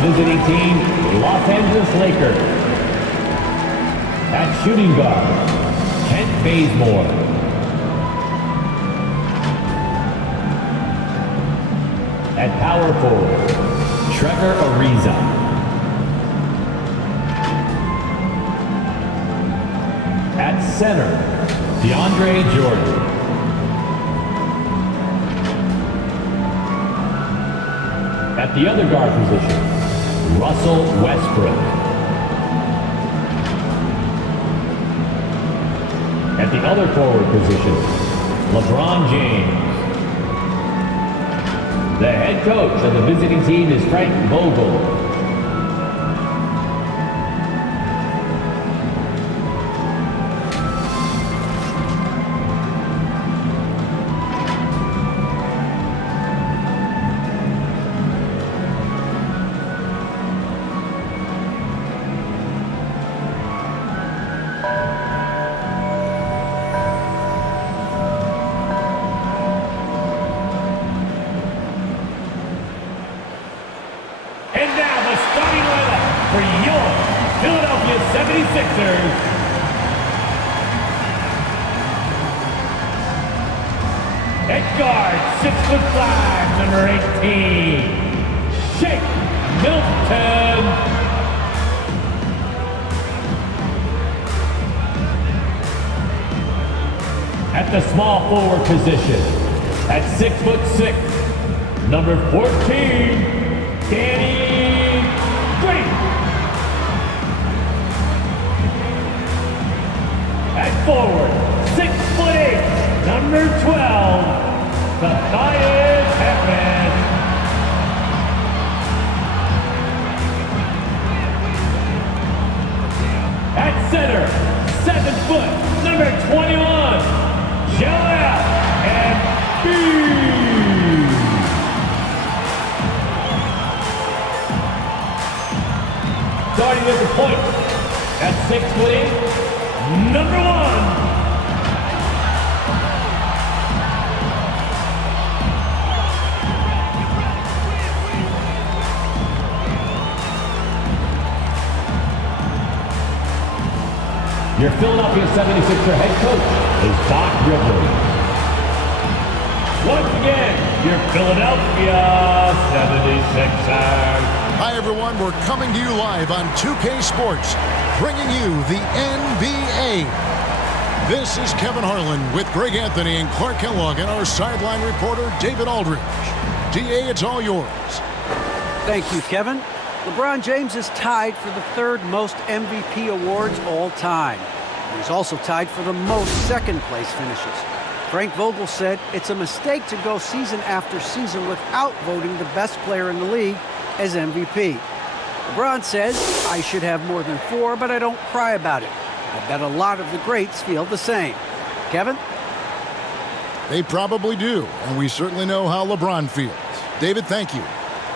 the visiting team, Los Angeles Lakers. At shooting guard, Kent Bazemore. At power forward, Trevor Ariza. At center, DeAndre Jordan. At the other guard position, Russell Westbrook. At the other forward position, LeBron James. The head coach of the visiting team is Frank Vogel. For your Philadelphia 76ers, at guard, 6'5", number 18, Shake Milton. At the small forward position, at 6'6", number 14, Danny Green. At forward, 6'8", number 12, Tobias Harris. At center, 7 foot, number 21, Joel Embiid. Starting at the point, at 6'8", number 1. Your Philadelphia 76er head coach is Doc Rivers. Once again, your Philadelphia 76ers. Hi everyone, we're coming to you live on 2K Sports, bringing you the NBA. This is Kevin Harlan with Greg Anthony and Clark Kellogg and our sideline reporter, David Aldridge. DA, it's all yours. Thank you, Kevin. LeBron James is tied for the third most MVP awards all time. He's also tied for the most second-place finishes. Frank Vogel said it's a mistake to go season after season without voting the best player in the league as MVP. LeBron says, I should have more than 4, but I don't cry about it. I bet a lot of the greats feel the same. Kevin? They probably do, and we certainly know how LeBron feels. David, thank you.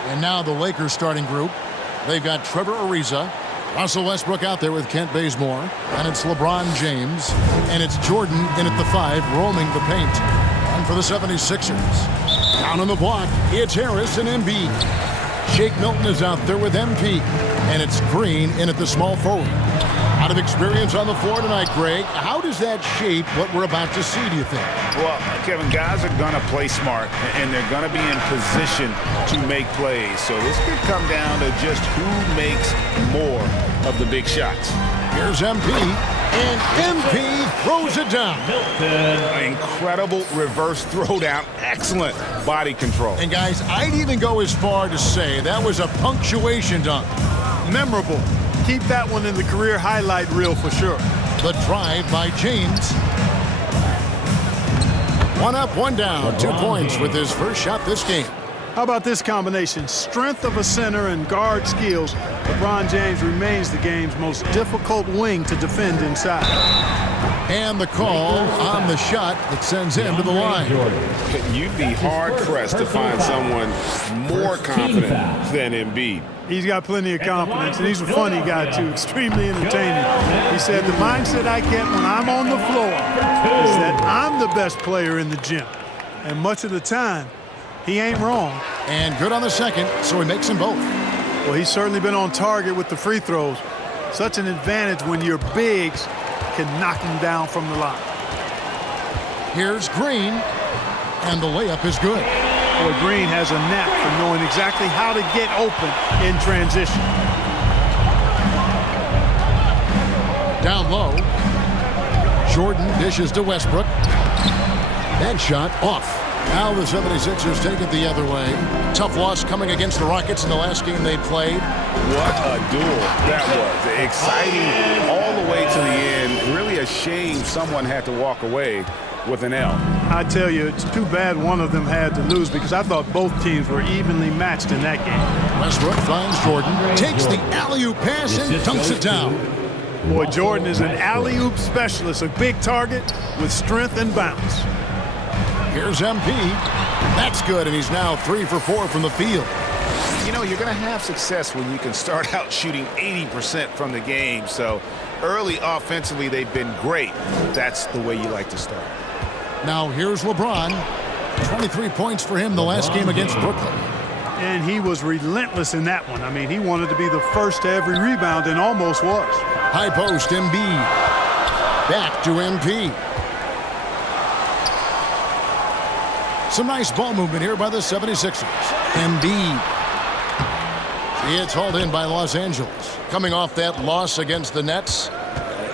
And now the Lakers starting group. They've got Trevor Ariza, Russell Westbrook out there with Kent Bazemore, and it's LeBron James, and it's Jordan in at the 5, roaming the paint. And for the 76ers, down on the block, it's Harris and Embiid. Shake Milton is out there with MP, and it's Green in at the small forward. Out of experience on the floor tonight, Greg, how does that shape what we're about to see, do you think? Well, Kevin, guys are going to play smart, and they're going to be in position to make plays. So this could come down to just who makes more of the big shots. Here's MP, and MP throws it down. An incredible reverse throwdown. Excellent body control. And, guys, I'd even go as far to say that was a punctuation dunk. Memorable. Keep that one in the career highlight reel for sure. The drive by James. 1 up, 1 down. 2 points with his first shot this game. How about this combination? Strength of a center and guard skills. LeBron James remains the game's most difficult wing to defend inside. And the call on the shot that sends him to the line. You'd be hard-pressed to find someone more confident than Embiid. He's got plenty of confidence, and he's a funny guy, too. Extremely entertaining. He said, the mindset I get when I'm on the floor is that I'm the best player in the gym. And much of the time, he ain't wrong. And good on the second, so he makes them both. Well, he's certainly been on target with the free throws. Such an advantage when your bigs can knock him down from the line. Here's Green, and the layup is good. Boy, Green has a knack for knowing exactly how to get open in transition. Down low. Jordan dishes to Westbrook. That shot off. Now the 76ers take it the other way. Tough loss coming against the Rockets in the last game they played. What a duel that was. Exciting all the way to the end. Really a shame someone had to walk away with an L. I tell you, it's too bad one of them had to lose because I thought both teams were evenly matched in that game. Westbrook finds Jordan, takes the alley-oop pass and dunks it down. Boy, Jordan is an alley-oop specialist, a big target with strength and bounce. Here's MP. That's good, and he's now 3 for 4 from the field. You know, you're going to have success when you can start out shooting 80% from the game. So early offensively, they've been great. That's the way you like to start. Now here's LeBron. 23 points for him the last game against Brooklyn. And he was relentless in that one. I mean, he wanted to be the first to every rebound and almost was. High post, Embiid. Back to MP. Some nice ball movement here by the 76ers. Embiid. It's hauled in by Los Angeles. Coming off that loss against the Nets.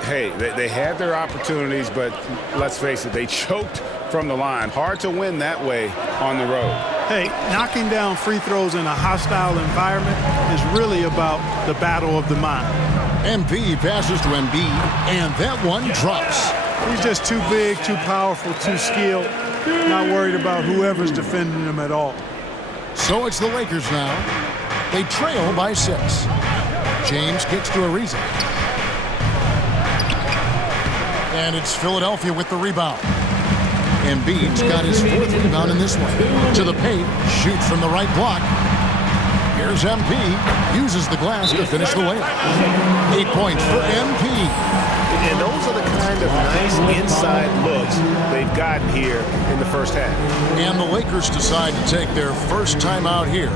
Hey, they had their opportunities, but let's face it, they choked from the line. Hard to win that way on the road. Hey, knocking down free throws in a hostile environment is really about the battle of the mind. MP passes to Embiid, and that one drops. He's just too big, too powerful, too skilled. Not worried about whoever's defending him at all. So it's the Lakers now. They trail by 6. James kicks to Ariza. And it's Philadelphia with the rebound. Embiid's got his 4th rebound in this one. To the paint, shoots from the right block. Here's MP. Uses the glass to finish the layup. 8 points for MP. And those are the kind of nice inside looks they've gotten here in the first half. And the Lakers decide to take their first time out here.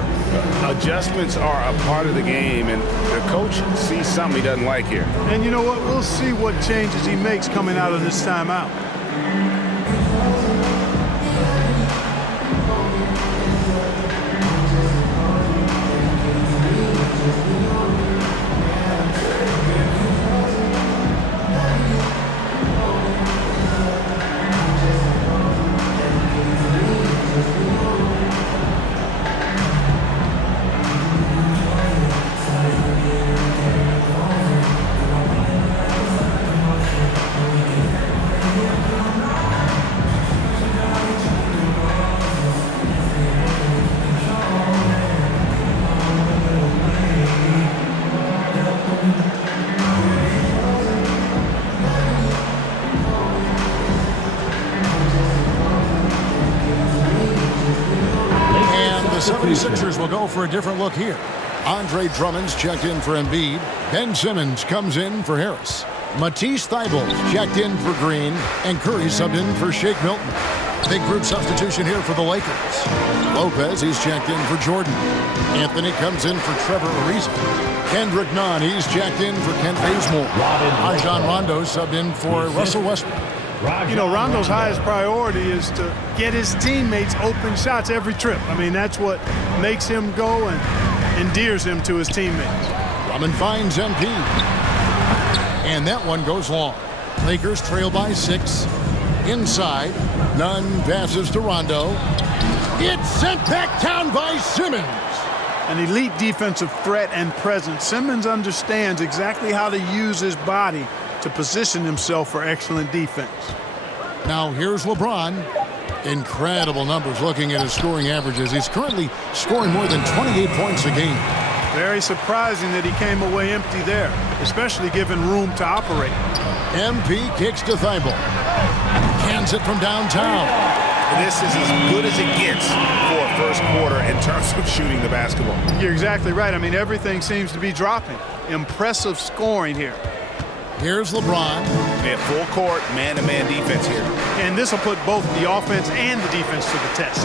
Adjustments are a part of the game, and the coach sees something he doesn't like here. And you know what? We'll see what changes he makes coming out of this timeout. The 76ers will go for a different look here. Andre Drummond's checked in for Embiid. Ben Simmons comes in for Harris. Matisse Thybulle's checked in for Green. And Curry subbed in for Shake Milton. Big group substitution here for the Lakers. Lopez, he's checked in for Jordan. Anthony comes in for Trevor Ariza. Kendrick Nunn, he's checked in for Kent Bazemore. Rajon Rondo subbed in for Russell Westbrook. You know, Rondo's highest priority is to get his teammates open shots every trip. I mean, that's what makes him go and endears him to his teammates. Drummond finds MP. And that one goes long. Lakers trail by 6. Inside, Nunn passes to Rondo. It's sent back down by Simmons. An elite defensive threat and presence. Simmons understands exactly how to use his body to position himself for excellent defense. Now here's LeBron. Incredible numbers looking at his scoring averages. He's currently scoring more than 28 points a game. Very surprising that he came away empty there, especially given room to operate. MP kicks to Thibault. Cans it from downtown. This is as good as it gets for a first quarter in terms of shooting the basketball. You're exactly right. I mean, everything seems to be dropping. Impressive scoring here. Here's LeBron. Yeah, full court, man-to-man defense here. And this will put both the offense and the defense to the test.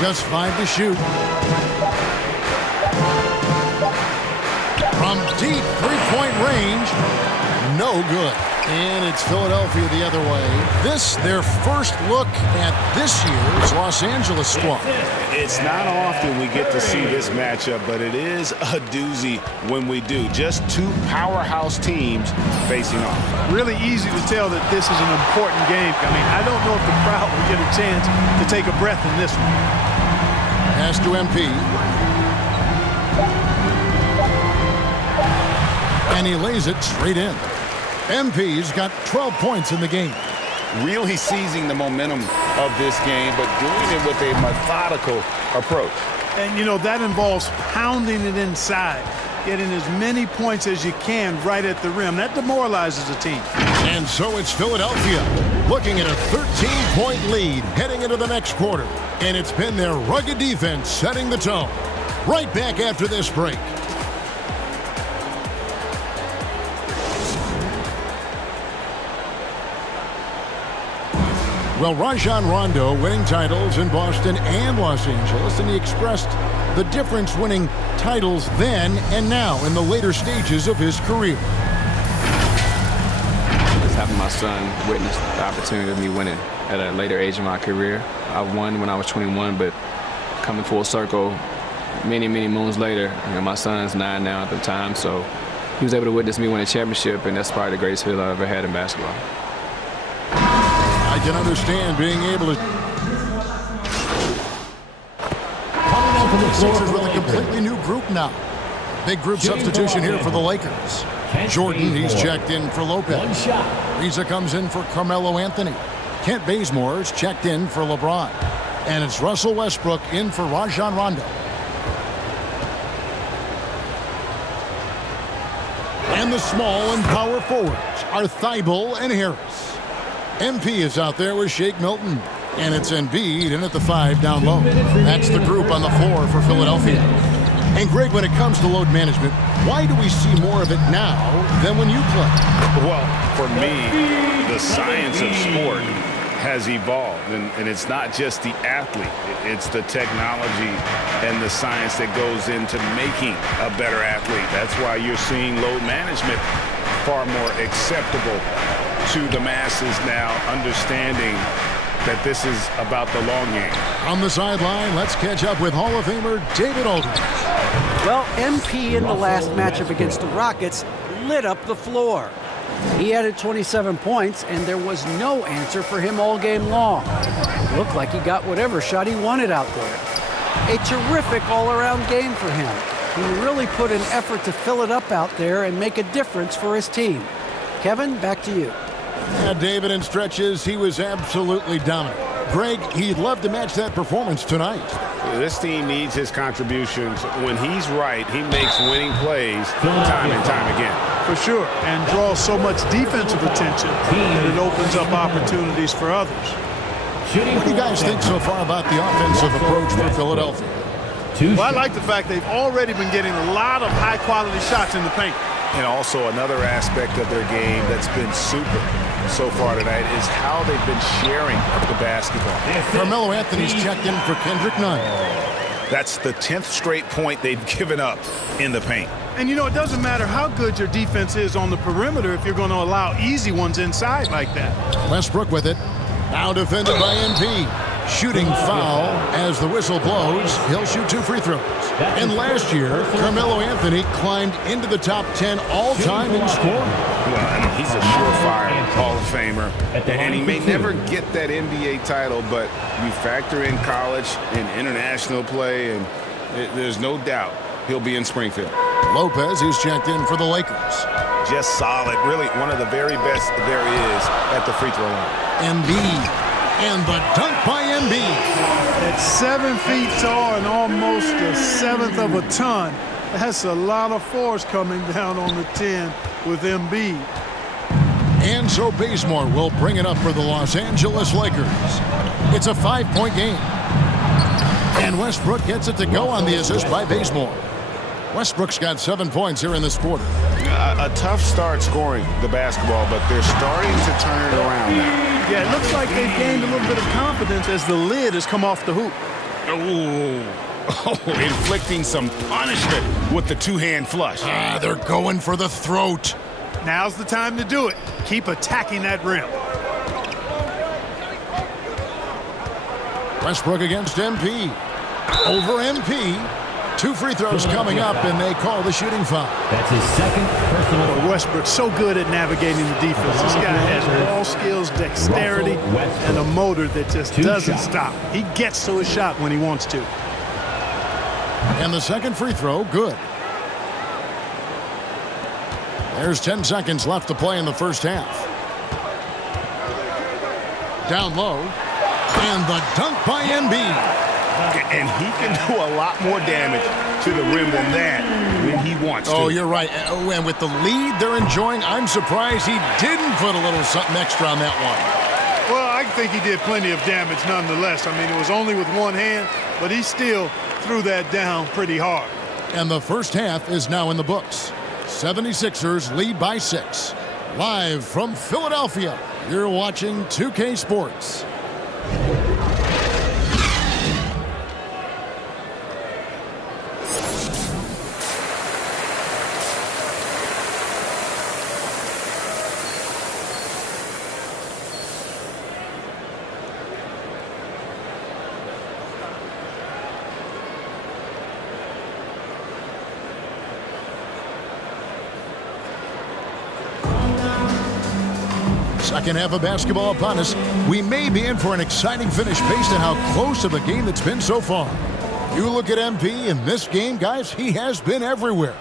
Just 5 to shoot. From deep three-point range, no good. And it's Philadelphia the other way. This, their first look at this year's Los Angeles squad. It's not often we get to see this matchup, but it is a doozy when we do. Just two powerhouse teams facing off. Really easy to tell that this is an important game. I mean, I don't know if the crowd will get a chance to take a breath in this one. Pass to MP. And he lays it straight in. MP's got 12 points in the game. Really seizing the momentum of this game, but doing it with a methodical approach. And, you know, that involves pounding it inside, getting as many points as you can right at the rim. That demoralizes a team. And so it's Philadelphia looking at a 13-point lead heading into the next quarter. And it's been their rugged defense setting the tone. Right back after this break. Well, Rajon Rondo winning titles in Boston and Los Angeles, and he expressed the difference winning titles then and now in the later stages of his career. Just having my son witness the opportunity of me winning at a later age in my career. I won when I was 21, but coming full circle many, many moons later, you know, my son's 9 now at the time, so he was able to witness me win a championship, and that's probably the greatest feeling I've ever had in basketball. I can understand being able to. Sixers with a completely new group now. Big group substitution here for the Lakers. Jordan, he's checked in for Lopez. Riza comes in for Carmelo Anthony. Kent Bazemore's checked in for LeBron. And it's Russell Westbrook in for Rajon Rondo. And the small and power forwards are Thibault and Harris. MP is out there with Shake Milton. And it's Embiid in at the 5 down low. That's the group on the floor for Philadelphia. And Greg, when it comes to load management, why do we see more of it now than when you play? Well, for me, the science of sport has evolved. And it's not just the athlete. It's the technology and the science that goes into making a better athlete. That's why you're seeing load management far more acceptable to the masses now, understanding that this is about the long game. On the sideline, let's catch up with Hall of Famer David Aldridge. Well, MP in the last matchup against the Rockets lit up the floor. He added 27 points, and there was no answer for him all game long. It looked like he got whatever shot he wanted out there. A terrific all-around game for him. He really put an effort to fill it up out there and make a difference for his team. Kevin, back to you. Yeah, David, in stretches, he was absolutely dominant. Greg, he'd love to match that performance tonight. This team needs his contributions. When he's right, he makes winning plays time and time again. For sure, and draws so much defensive attention that it opens up opportunities for others. What do you guys think so far about the offensive approach for Philadelphia? Well, I like the fact they've already been getting a lot of high-quality shots in the paint. And also another aspect of their game that's been super so far tonight is how they've been sharing the basketball. Carmelo Anthony's checked in for Kendrick Nunn. That's the 10th straight point they've given up in the paint. And, you know, it doesn't matter how good your defense is on the perimeter if you're going to allow easy ones inside like that. Westbrook with it. Now defended by MP. Shooting foul as the whistle blows. He'll shoot 2 free throws. And last year, Carmelo Anthony climbed into the top 10 all-time in scoring. Well, I mean, he's a surefire Hall of Famer. And he may never get that NBA title, but you factor in college and international play, and there's no doubt he'll be in Springfield. Lopez, he's checked in for the Lakers. Just solid. Really one of the very best there is at the free throw line. Embiid. And the dunk by Embiid. At 7 feet tall and almost a seventh of a ton, that's a lot of force coming down on the 10 with Embiid. And so Bazemore will bring it up for the Los Angeles Lakers. It's a 5-point game. And Westbrook gets it to go on the assist by Bazemore. Westbrook's got 7 points here in this quarter. A tough start scoring the basketball, but they're starting to turn it around now. Yeah, it looks like they've gained a little bit of confidence as the lid has come off the hoop. Ooh. Oh, inflicting some punishment with the two-hand flush. They're going for the throat. Now's the time to do it. Keep attacking that rim. Westbrook against MP. Over MP. 2 free throws coming up, and they call the shooting foul. That's his second personal. But Westbrook's so good at navigating the defense. This guy has ball skills, dexterity, and a motor that just doesn't stop. He gets to a shot when he wants to. And the second free throw, good. There's 10 seconds left to play in the first half. Down low. And the dunk by Embiid. And he can do a lot more damage to the rim than that when he wants to. Oh, you're right. And with the lead they're enjoying, I'm surprised he didn't put a little something extra on that one. Well, I think he did plenty of damage nonetheless. I mean, it was only with one hand, but he still threw that down pretty hard. And the first half is now in the books. 76ers lead by 6. Live from Philadelphia, you're watching 2K Sports. Second half of basketball upon us. We may be in for an exciting finish based on how close of a game it's been so far. You look at MP in this game, guys, he has been everywhere.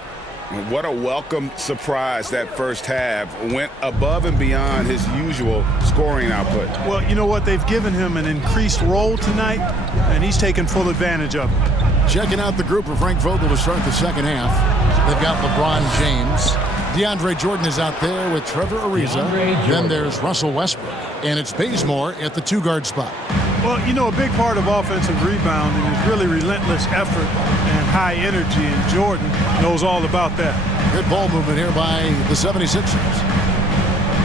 What a welcome surprise that first half. Went above and beyond his usual scoring output. Well, you know what? They've given him an increased role tonight, and he's taken full advantage of it. Checking out the group of Frank Vogel to start the second half. They've got LeBron James. DeAndre Jordan is out there with Trevor Ariza. Then there's Russell Westbrook. And it's Bazemore at the 2-guard spot. Well, you know, a big part of offensive rebounding is really relentless effort and high energy, and Jordan knows all about that. Good ball movement here by the 76ers.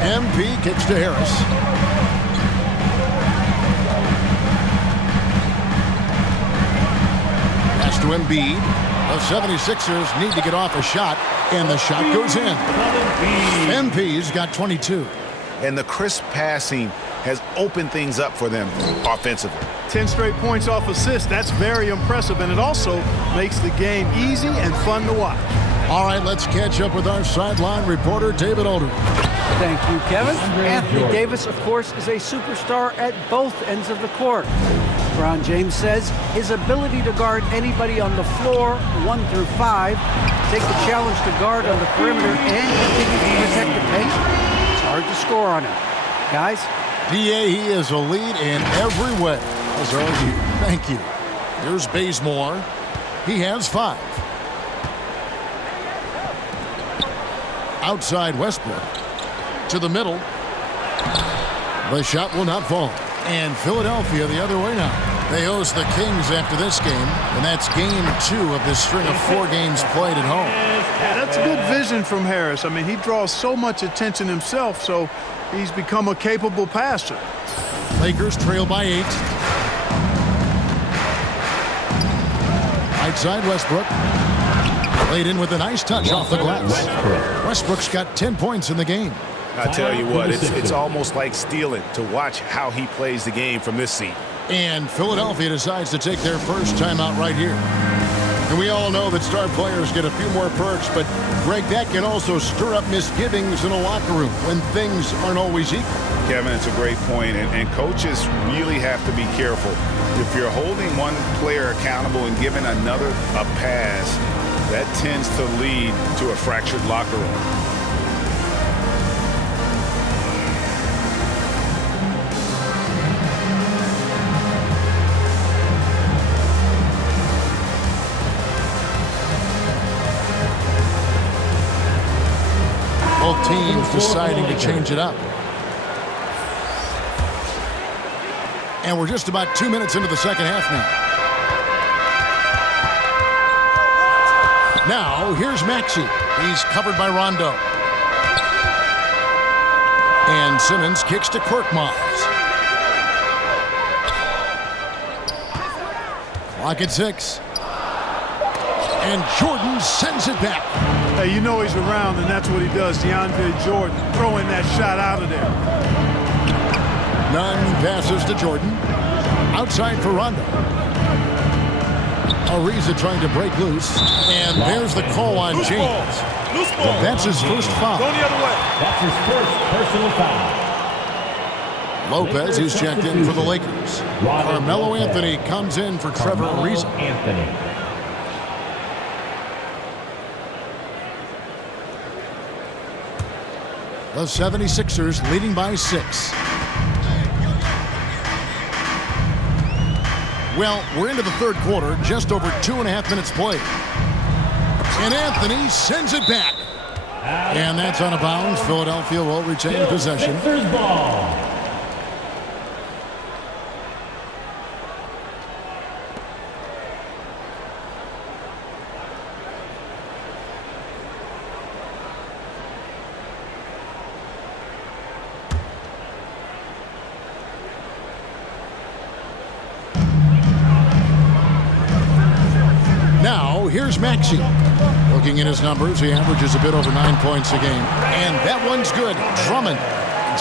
MP kicks to Harris. Pass to Embiid. The 76ers need to get off a shot, and the shot goes in. MP's got 22. And the crisp passing has opened things up for them offensively. 10 straight points off assists. That's very impressive, and it also makes the game easy and fun to watch. All right, let's catch up with our sideline reporter, David Aldridge. Thank you, Kevin. Anthony Davis, of course, is a superstar at both ends of the court. LeBron James says his ability to guard anybody on the floor, 1 through 5, take the challenge to guard on the perimeter and continue to protect the paint. It's hard to score on him. Guys? DA, he is a lead in every way. As are you. Thank you. Here's Bazemore. He has 5. Outside Westbrook. To the middle. The shot will not fall. And Philadelphia the other way now. They host the Kings after this game, and that's game 2 of this string of 4 games played at home. Yeah, that's good vision from Harris. I mean, he draws so much attention himself, so he's become a capable passer. Lakers trail by 8. Right side Westbrook. Laid in with a nice touch off the glass. Westbrook's got 10 points in the game. I tell you what, it's almost like stealing to watch how he plays the game from this seat. And Philadelphia decides to take their first timeout right here. And we all know that star players get a few more perks, but Greg, that can also stir up misgivings in a locker room when things aren't always equal. Kevin, it's a great point, and coaches really have to be careful. If you're holding one player accountable and giving another a pass, that tends to lead to a fractured locker room. Both teams deciding to change it up. And we're just about 2 minutes into the second half now. Now, here's Maxey. He's covered by Rondo. And Simmons kicks to Korkmaz. Clock at 6. And Jordan sends it back. Hey, you know he's around, and that's what he does. DeAndre Jordan throwing that shot out of there. Nunn passes to Jordan. Outside for Rondo. Ariza trying to break loose. And there's the call on James. But that's his first foul. Go the other way. That's his first personal foul. Lopez, who's checked in for the Lakers. Carmelo Anthony comes in for Trevor Ariza. Anthony. The 76ers leading by 6. Well, we're into the third quarter, just over 2.5 minutes played. And Anthony sends it back. And that's out of bounds. Philadelphia will retain possession. Sixers ball. Now, here's Maxey. Looking at his numbers, he averages a bit over 9 points a game. And that one's good. Drummond.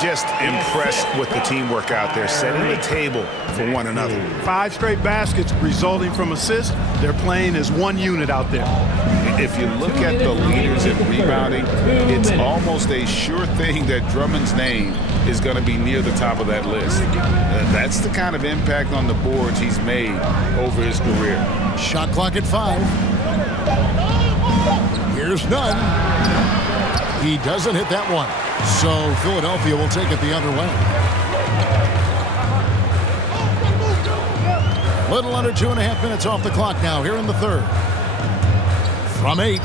Just impressed with the teamwork out there, setting the table for one another. 5 straight baskets resulting from assists. They're playing as one unit out there. If you look at the leaders in rebounding, it's almost a sure thing that Drummond's name is going to be near the top of that list. That's the kind of impact on the boards he's made over his career. Shot clock at 5. Here's Nunn. He doesn't hit that one. So Philadelphia will take it the other way. Little under 2.5 minutes off the clock now here in the third. From 8.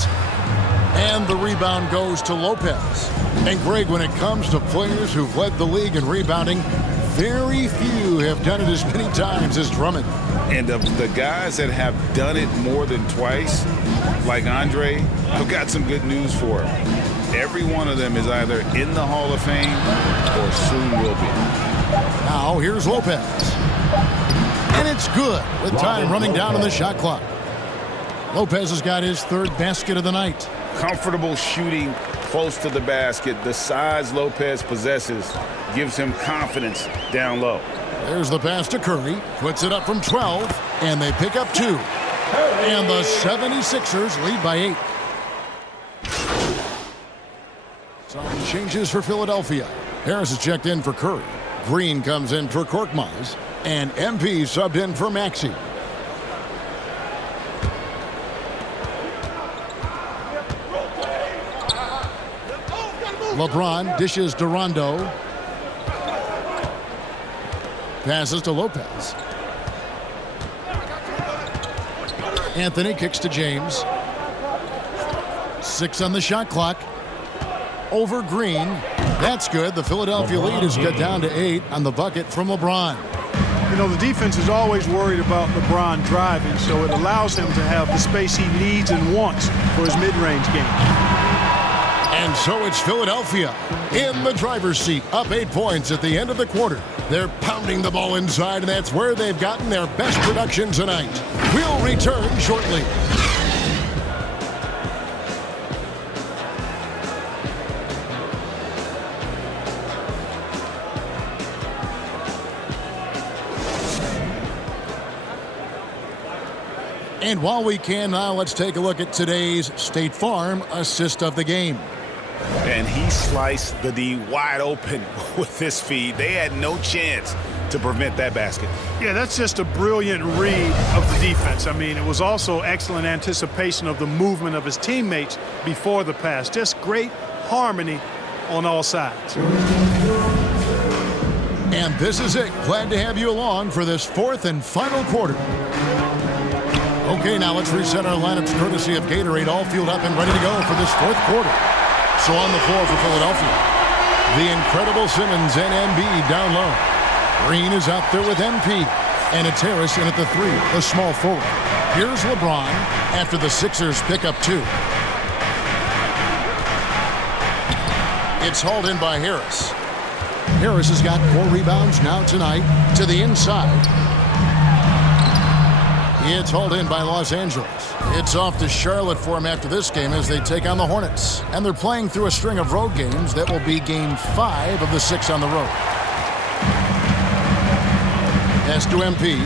And the rebound goes to Lopez. And Greg, when it comes to players who've led the league in rebounding, very few have done it as many times as Drummond. And of the guys that have done it more than twice, like Andre, I've got some good news for him. Every one of them is either in the Hall of Fame or soon will be. Now here's Lopez. And it's good with time running down on the shot clock. Lopez has got his third basket of the night. Comfortable shooting close to the basket. The size Lopez possesses gives him confidence down low. There's the pass to Curry. Puts it up from 12. And they pick up 2. And the 76ers lead by 8. Some changes for Philadelphia. Harris is checked in for Curry. Green comes in for Korkmaz. And MP subbed in for Maxey. LeBron dishes to Rondo. Passes to Lopez. Anthony kicks to James. 6 on the shot clock. Over Green. That's good. The Philadelphia lead has got down to 8 on the bucket from LeBron. You know, the defense is always worried about LeBron driving, so it allows him to have the space he needs and wants for his mid-range game. And so it's Philadelphia in the driver's seat, up 8 points at the end of the quarter. They're pounding the ball inside, and that's where they've gotten their best production tonight. We'll return shortly. And while we can now, let's take a look at today's State Farm assist of the game. And he sliced the D wide open with this feed. They had no chance to prevent that basket. Yeah, that's just a brilliant read of the defense. I mean, it was also excellent anticipation of the movement of his teammates before the pass. Just great harmony on all sides. And this is it. Glad to have you along for this fourth and final quarter. Okay, now let's reset our lineups courtesy of Gatorade, all fueled up and ready to go for this fourth quarter. So on the floor for Philadelphia, the incredible Simmons and Embiid down low. Green is out there with MP, and it's Harris in at the 3, the small forward. Here's LeBron after the Sixers pick up 2. It's hauled in by Harris. Harris has got 4 rebounds now tonight to the inside. It's hauled in by Los Angeles. It's off to Charlotte for him after this game as they take on the Hornets. And they're playing through a string of road games that will be game 5 of the 6 on the road. Pass to MP.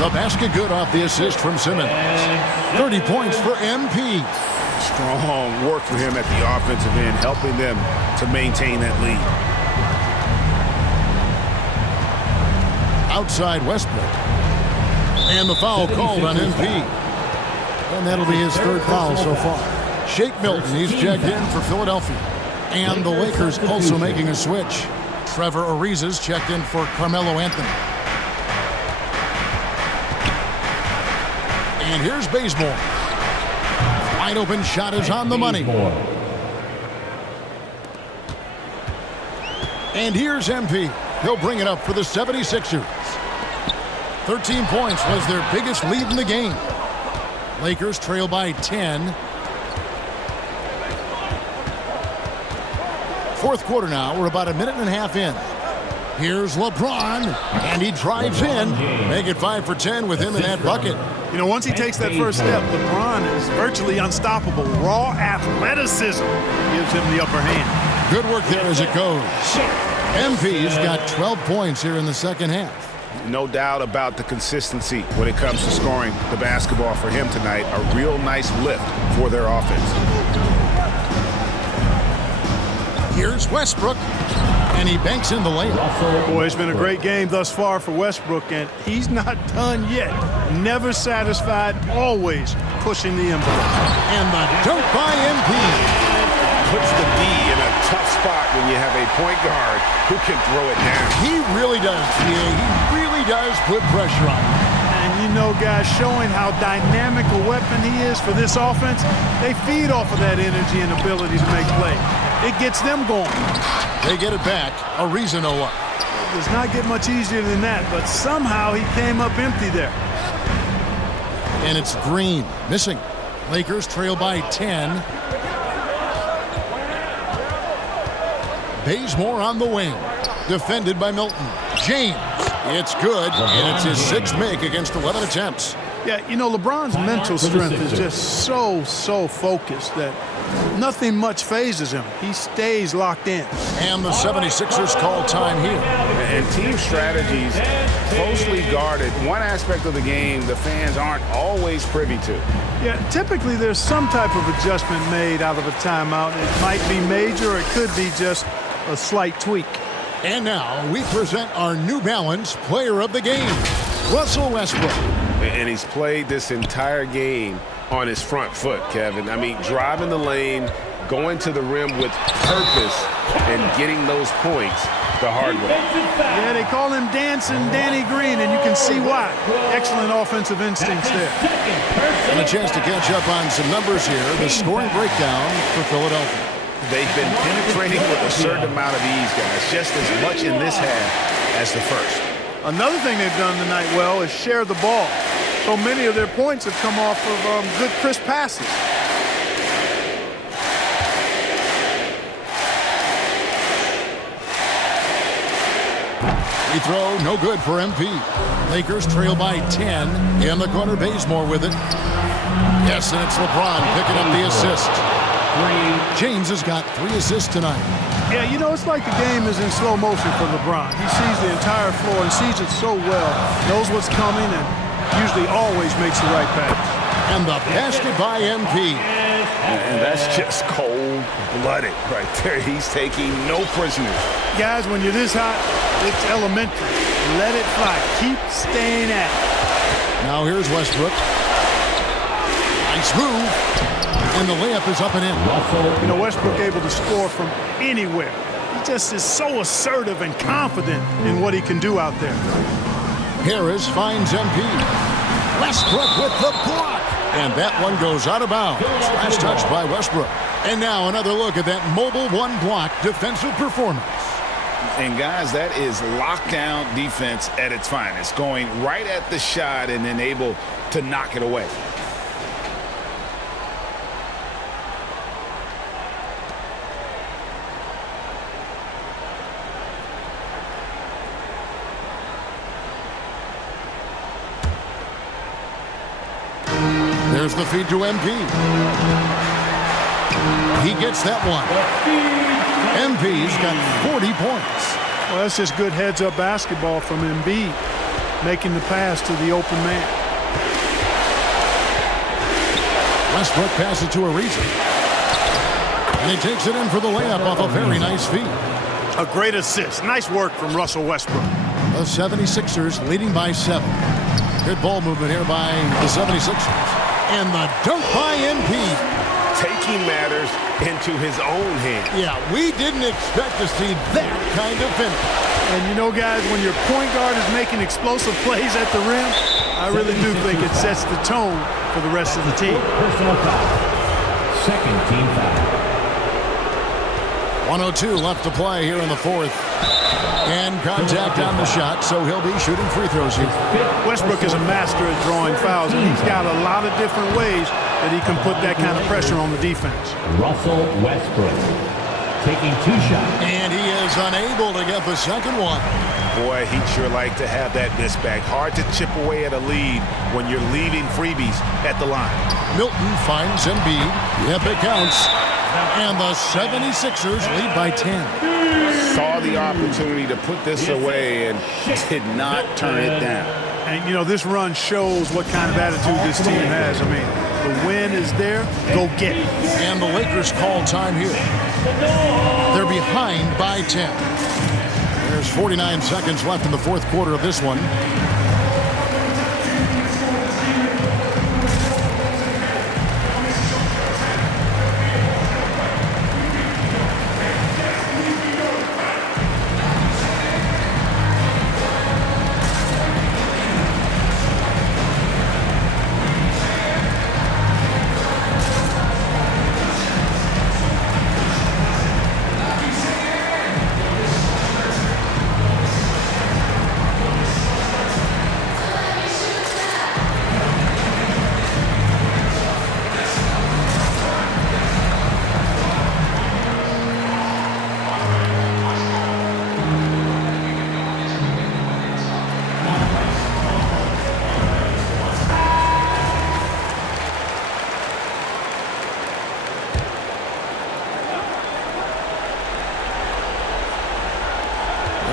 The basket good off the assist from Simmons. 30 points for MP. Strong work for him at the offensive end, helping them to maintain that lead. Outside Westbrook. And the foul called on MP. And that'll be his 3rd foul so far. Shake Milton, he's checked in for Philadelphia. And the Lakers also making a switch. Trevor Ariza's checked in for Carmelo Anthony. And here's Bazemore. Wide open shot is on the money. And here's MP. He'll bring it up for the 76ers. 13 points was their biggest lead in the game. Lakers trail by 10. Fourth quarter now. We're about a minute and a half in. Here's LeBron, and he drives in. Make it 5 for 10 with him in that bucket. You know, once he takes that first step, LeBron is virtually unstoppable. Raw athleticism gives him the upper hand. Good work there as it goes. MP's got 12 points here in the second half. No doubt about the consistency when it comes to scoring the basketball for him tonight. A real nice lift for their offense. Here's Westbrook, and he banks in the layup. Boy, it's been a great game thus far for Westbrook, and he's not done yet. Never satisfied, always pushing the envelope. And the dunk by MP. Puts the D in a tough spot when you have a point guard who can throw it down. He really does, he really does put pressure on him. And you know, guys, showing how dynamic a weapon he is for this offense, they feed off of that energy and ability to make plays. It gets them going. They get it back. Ariza no up. It does not get much easier than that, but somehow he came up empty there. And it's Green missing. Lakers trail by 10. Bazemore on the wing. Defended by Milton. James. It's good, and it's his 6th make against 11 attempts. Yeah, you know, LeBron's mental strength is just so focused that nothing much phases him. He stays locked in. And the 76ers call time here. And team strategies closely guarded. One aspect of the game the fans aren't always privy to. Yeah, typically there's some type of adjustment made out of a timeout. It might be major, or it could be just a slight tweak. And now we present our New Balance player of the game, Russell Westbrook. And he's played this entire game on his front foot, Kevin. I mean, driving the lane, going to the rim with purpose, and getting those points the hard way. Yeah, they call him Dancing Danny Green, and you can see why. Excellent offensive instincts there. And a chance to catch up on some numbers here. The scoring breakdown for Philadelphia. They've been penetrating with a certain amount of ease, guys, just as much in this half as the first. Another thing they've done tonight well is share the ball. So many of their points have come off of good, crisp passes. Free throw, no good for MP. Lakers trail by 10. In the corner, Bazemore with it. Yes, and it's LeBron picking up the assist. James has got 3 assists tonight. Yeah, you know, it's like the game is in slow motion for LeBron. He sees the entire floor and sees it so well, knows what's coming, and usually always makes the right pass. And the basket by MP. And that's just cold-blooded right there. He's taking no prisoners. Guys, when you're this hot, it's elementary. Let it fly. Keep staying at it. Now here's Westbrook. Nice move. And the layup is up and in. You know, Westbrook able to score from anywhere. He just is so assertive and confident in what he can do out there. Harris finds MP. Westbrook with the block. And that one goes out of bounds. Last touch by Westbrook. And now another look at that mobile one-block defensive performance. And, guys, that is lockdown defense at its finest, going right at the shot and then able to knock it away. Here's the feed to MP. He gets that one. MP's got 40 points. Well, that's just good heads-up basketball from Embiid, making the pass to the open man. Westbrook passes to Ariza. And he takes it in for the layup off a very nice feed. A great assist. Nice work from Russell Westbrook. The 76ers leading by 7. Good ball movement here by the 76ers. And the dunk by MP. Taking matters into his own hands. Yeah, we didn't expect to see that kind of finish. And you know, guys, when your point guard is making explosive plays at the rim, I really do think it sets the tone for the rest of the team. Personal foul. Second team foul. 1:02 left to play here in the fourth. And contact on the shot, so he'll be shooting free throws here. Westbrook is a master at drawing fouls, and he's got a lot of different ways that he can put that kind of pressure on the defense. Russell Westbrook taking 2 shots. And he is unable to get the second one. Boy, he'd sure like to have that miss back. Hard to chip away at a lead when you're leaving freebies at the line. Milton finds Embiid. Yep, it counts. And the 76ers lead by 10. Saw the opportunity to put this away and did not turn it down. And, you know, this run shows what kind of attitude this team has. I mean, the win is there. Go get it. And the Lakers call time here. They're behind by 10. There's 49 seconds left in the fourth quarter of this one.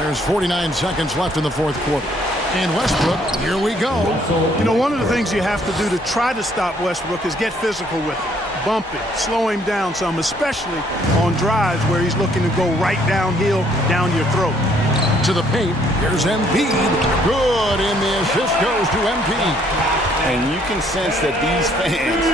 There's 49 seconds left in the fourth quarter. And Westbrook, here we go. You know, one of the things you have to do to try to stop Westbrook is get physical with him. Bump him, slow him down some, especially on drives where he's looking to go right downhill, down your throat. To the paint, here's Embiid. Good, and the assist goes to Embiid. And you can sense that these fans,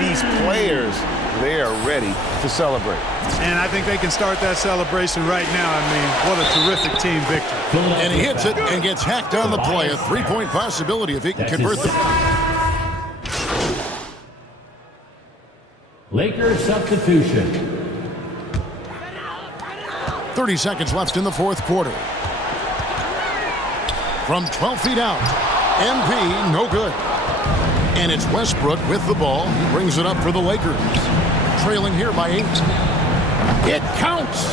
these players, they are ready to celebrate. And I think they can start that celebration right now. I mean, what a terrific team victory. And he hits it and gets hacked on the play. A three-point possibility if he can convert the... Lakers substitution. 30 seconds left in the fourth quarter. From 12 feet out, MP, no good. And it's Westbrook with the ball. He brings it up for the Lakers. Trailing here by 8. It counts.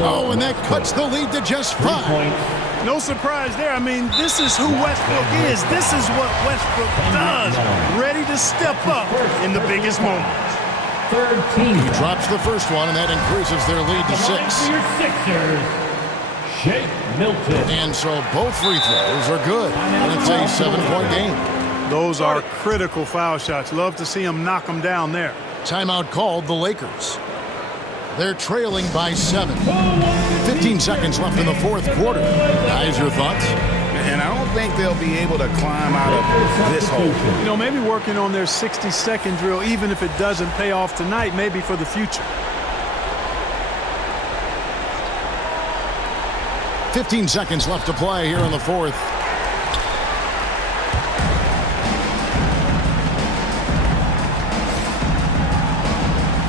Oh, and that cuts the lead to just 5. No surprise there. I mean, this is who Westbrook is. This is what Westbrook does. Ready to step up in the biggest moments. Third team. He drops the first one, and that increases their lead to 6. Your Sixers, Shake Milton. And so both free throws are good. And it's a 7-point game. Those are critical foul shots. Love to see him knock them down there. Timeout called the Lakers. They're trailing by 7. 15 seconds left in the fourth quarter. Guys, your thoughts? And I don't think they'll be able to climb out of this hole. You know, maybe working on their 60-second drill, even if it doesn't pay off tonight, maybe for the future. 15 seconds left to play here in the fourth.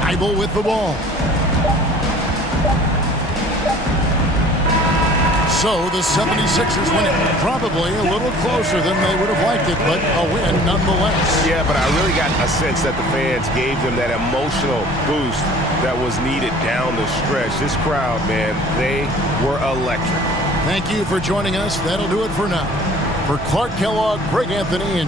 Eibel with the ball. So the 76ers win it. Probably a little closer than they would have liked it, but a win nonetheless. Yeah, but I really got a sense that the fans gave them that emotional boost that was needed down the stretch. This crowd, man, they were electric. Thank you for joining us. That'll do it for now. For Clark Kellogg, Greg Anthony, and